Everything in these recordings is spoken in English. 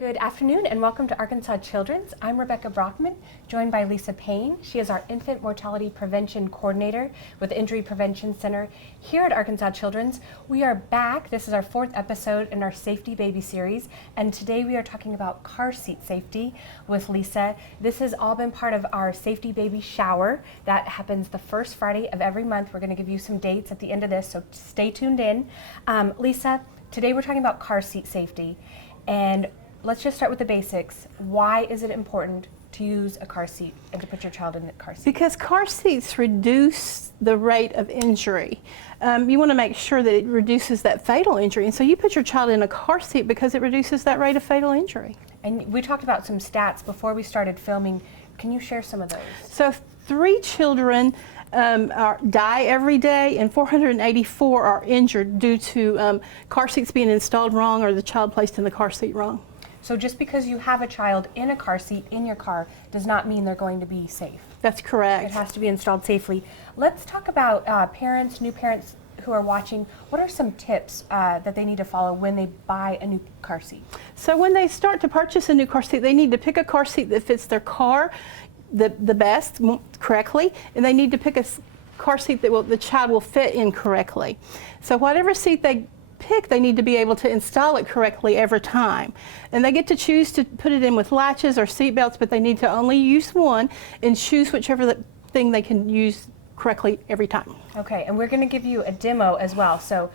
Good afternoon and welcome to Arkansas Children's. I'm Rebecca Brockman, joined by Lessa Payne. She is our Infant Mortality Prevention Coordinator with the Injury Prevention Center here at Arkansas Children's. We are back. This is our 4th episode in our Safety Baby series, and today we are talking about car seat safety with Lessa. This has all been part of our Safety Baby Shower that happens the first Friday of every month. We're going to give you some dates at the end of this, so stay tuned in. Lessa, today we're talking about car seat safety, and let's just start with the basics. Why is it important to use a car seat and to put your child in the car seat? Because car seats reduce the rate of injury. You want to make sure that it reduces that fatal injury, and so you put your child in a car seat because it reduces that rate of fatal injury. And we talked about some stats before we started filming. Can you share some of those? So 3 children die every day, and 484 are injured due to car seats being installed wrong or the child placed in the car seat wrong. So just because you have a child in a car seat in your car does not mean they're going to be safe. That's correct. It has to be installed safely. Let's talk about parents, new parents who are watching. What are some tips that they need to follow when they buy a new car seat? So when they start to purchase a new car seat, they need to pick a car seat that fits their car the best, correctly, and they need to pick a car seat that the child will fit in correctly. So whatever seat they pick, they need to be able to install it correctly every time. And they get to choose to put it in with latches or seat belts, but they need to only use one and choose whichever thing they can use correctly every time. Okay, and we're going to give you a demo as well, so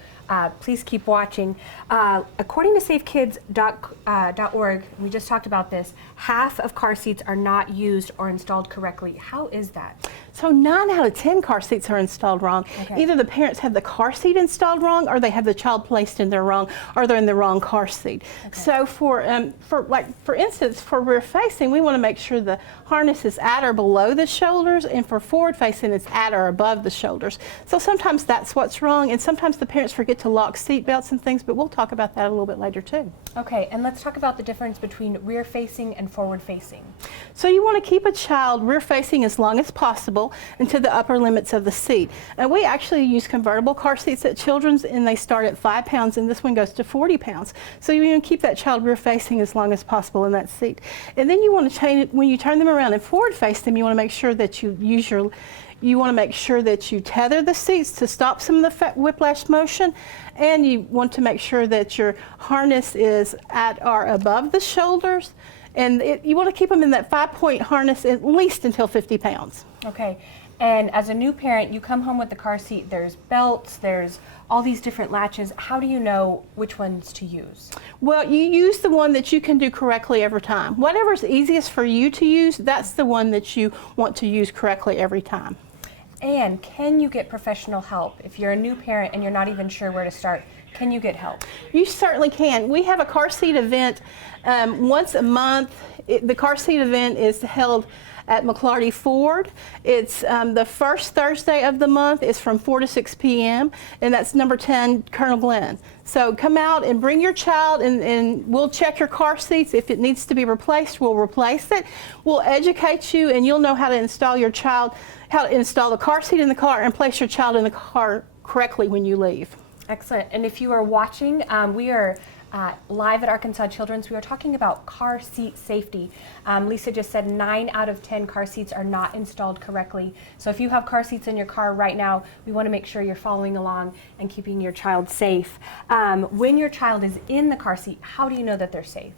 please keep watching. According to safekids.org, we just talked about this, half of car seats are not used or installed correctly. How is that? So 9 out of 10 car seats are installed wrong. Okay. Either the parents have the car seat installed wrong, or they have the child placed in there wrong, or they're in the wrong car seat. Okay. So for instance, for rear facing, we want to make sure the harness is at or below the shoulders, and for forward facing, it's at or above the shoulders. So sometimes that's what's wrong, and sometimes the parents forget to lock seat belts and things, but we'll talk about that a little bit later too. Okay, and let's talk about the difference between rear facing and forward facing. So you want to keep a child rear facing as long as possible and to the upper limits of the seat. And we actually use convertible car seats at Children's, and they start at 5 pounds, and this one goes to 40 pounds. So you want to keep that child rear facing as long as possible in that seat. And then you want to change it when you turn them around and forward face them. You want to make sure that you want to make sure that you tether the seats to stop some of the whiplash motion, and you want to make sure that your harness is at or above the shoulders, and you want to keep them in that 5-point harness at least until 50 pounds. Okay, and as a new parent, you come home with the car seat, there's belts, there's all these different latches. How do you know which ones to use? Well, you use the one that you can do correctly every time. Whatever's easiest for you to use, that's the one that you want to use correctly every time. And can you get professional help? If you're a new parent and you're not even sure where to start, can you get help? You certainly can. We have a car seat event once a month. The car seat event is held at McClarty Ford. It's the first Thursday of the month. It's from 4 to 6 p.m. and that's number 10 Colonel Glenn. So come out and bring your child, and we'll check your car seats. If it needs to be replaced, we'll replace it. We'll educate you, and you'll know how to install your child, how to install the car seat in the car and place your child in the car correctly when you leave. Excellent. And if you are watching, we are live at Arkansas Children's. We are talking about car seat safety. Lessa just said 9 out of 10 car seats are not installed correctly. So if you have car seats in your car right now, we want to make sure you're following along and keeping your child safe. When your child is in the car seat, how do you know that they're safe?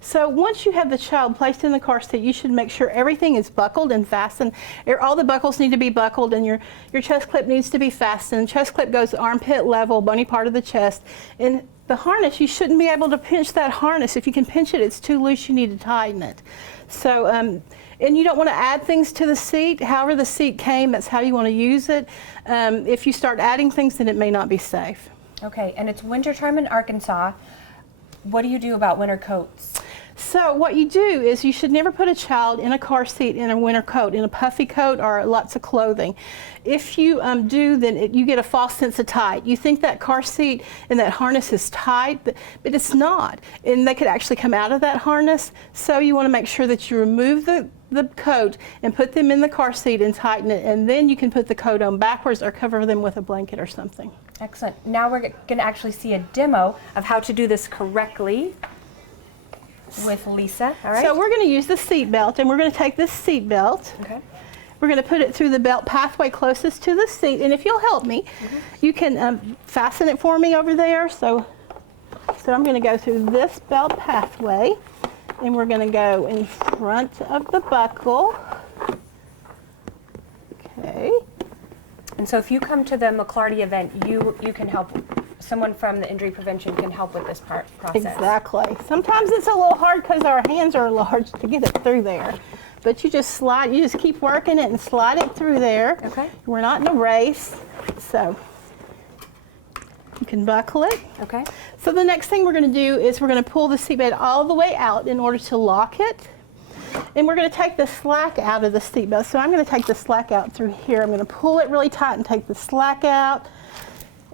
So once you have the child placed in the car seat, you should make sure everything is buckled and fastened. All the buckles need to be buckled, and your chest clip needs to be fastened. Chest clip goes armpit level, bony part of the chest. And the harness, you shouldn't be able to pinch that harness. If you can pinch it, it's too loose, you need to tighten it. So, and you don't want to add things to the seat. However the seat came, that's how you want to use it. If you start adding things, then it may not be safe. Okay, and it's wintertime in Arkansas. What do you do about winter coats? So what you do is you should never put a child in a car seat in a winter coat, in a puffy coat or lots of clothing. If you do, then you get a false sense of tight. You think that car seat and that harness is tight, but it's not. And they could actually come out of that harness. So you want to make sure that you remove the coat and put them in the car seat and tighten it, and then you can put the coat on backwards or cover them with a blanket or something. Excellent. Now we're going to actually see a demo of how to do this correctly. with Lisa. All right. So we're going to use the seat belt, and we're going to take this seat belt. Okay. We're going to put it through the belt pathway closest to the seat, and if you'll help me, you can fasten it for me over there. So I'm going to go through this belt pathway, and we're going to go in front of the buckle. Okay. And so if you come to the McClarty event, you can help. Someone from the injury prevention can help with this process. Exactly. Sometimes it's a little hard because our hands are large to get it through there. But you just keep working it and slide it through there. Okay. We're not in a race, so you can buckle it. Okay. So the next thing we're going to do is we're going to pull the seatbelt all the way out in order to lock it. And we're going to take the slack out of the seatbelt. So I'm going to take the slack out through here. I'm going to pull it really tight and take the slack out.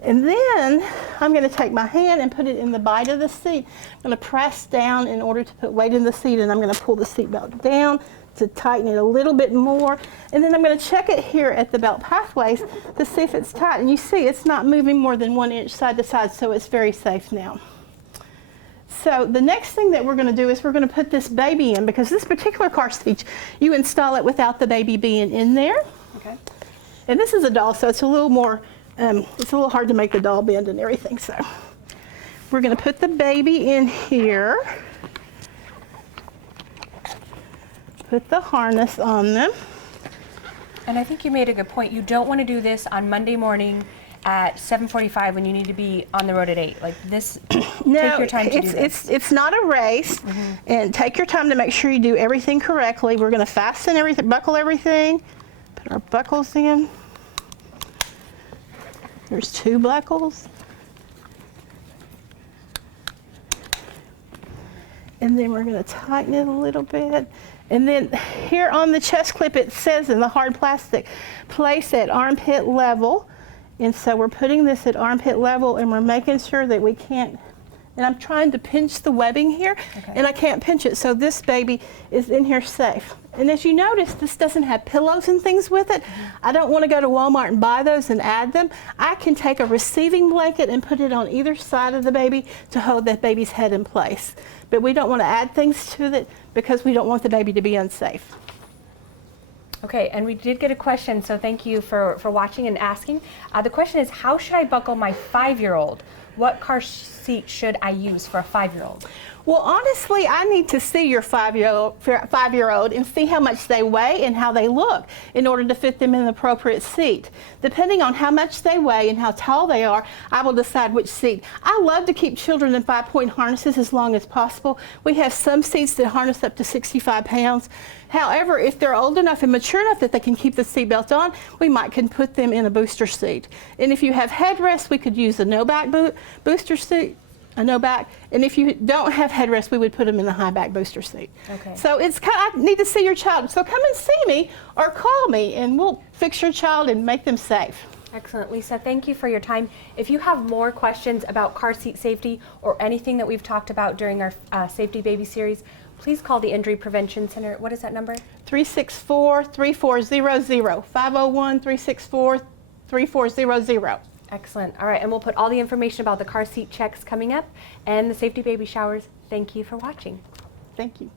And then I'm going to take my hand and put it in the bite of the seat. I'm going to press down in order to put weight in the seat, and I'm going to pull the seatbelt down to tighten it a little bit more. And then I'm going to check it here at the belt pathways to see if it's tight. And you see it's not moving more than 1 inch side to side, so it's very safe now. So the next thing that we're going to do is we're going to put this baby in, because this particular car seat, you install it without the baby being in there. Okay. And this is a doll, so it's a little more, it's a little hard to make the doll bend and everything. So we're going to put the baby in here. Put the harness on them. And I think you made a good point. You don't want to do this on Monday morning at 7:45 when you need to be on the road at 8. Like this, No, take your time to do this. It's not a race, and take your time to make sure you do everything correctly. We're going to fasten everything, buckle everything, put our buckles in. There's 2 buckles. And then we're going to tighten it a little bit. And then here on the chest clip, it says in the hard plastic, place at armpit level. And so we're putting this at armpit level, and we're making sure that we can't, and I'm trying to pinch the webbing here, and I can't pinch it, so this baby is in here safe. And as you notice, this doesn't have pillows and things with it. I don't want to go to Walmart and buy those and add them. I can take a receiving blanket and put it on either side of the baby to hold that baby's head in place. But we don't want to add things to it because we don't want the baby to be unsafe. Okay, and we did get a question, so thank you for watching and asking. The question is, how should I buckle my 5-year-old? What car seat should I use for a 5-year-old? Well, honestly, I need to see your 5-year-old and see how much they weigh and how they look in order to fit them in the appropriate seat. Depending on how much they weigh and how tall they are, I will decide which seat. I love to keep children in 5-point harnesses as long as possible. We have some seats that harness up to 65 pounds. However, if they're old enough and mature enough that they can keep the seatbelt on, we might can put them in a booster seat. And if you have headrests, we could use a no-back booster seat. A no back, and if you don't have headrest, we would put them in the high back booster seat. Okay. So it's I need to see your child. So come and see me or call me, and we'll fix your child and make them safe. Excellent, Lisa. Thank you for your time. If you have more questions about car seat safety or anything that we've talked about during our Safety Baby series, please call the Injury Prevention Center. What is that number? 364-3400. 501-364-3400. Excellent. All right, and we'll put all the information about the car seat checks coming up and the Safety Baby showers. Thank you for watching. Thank you.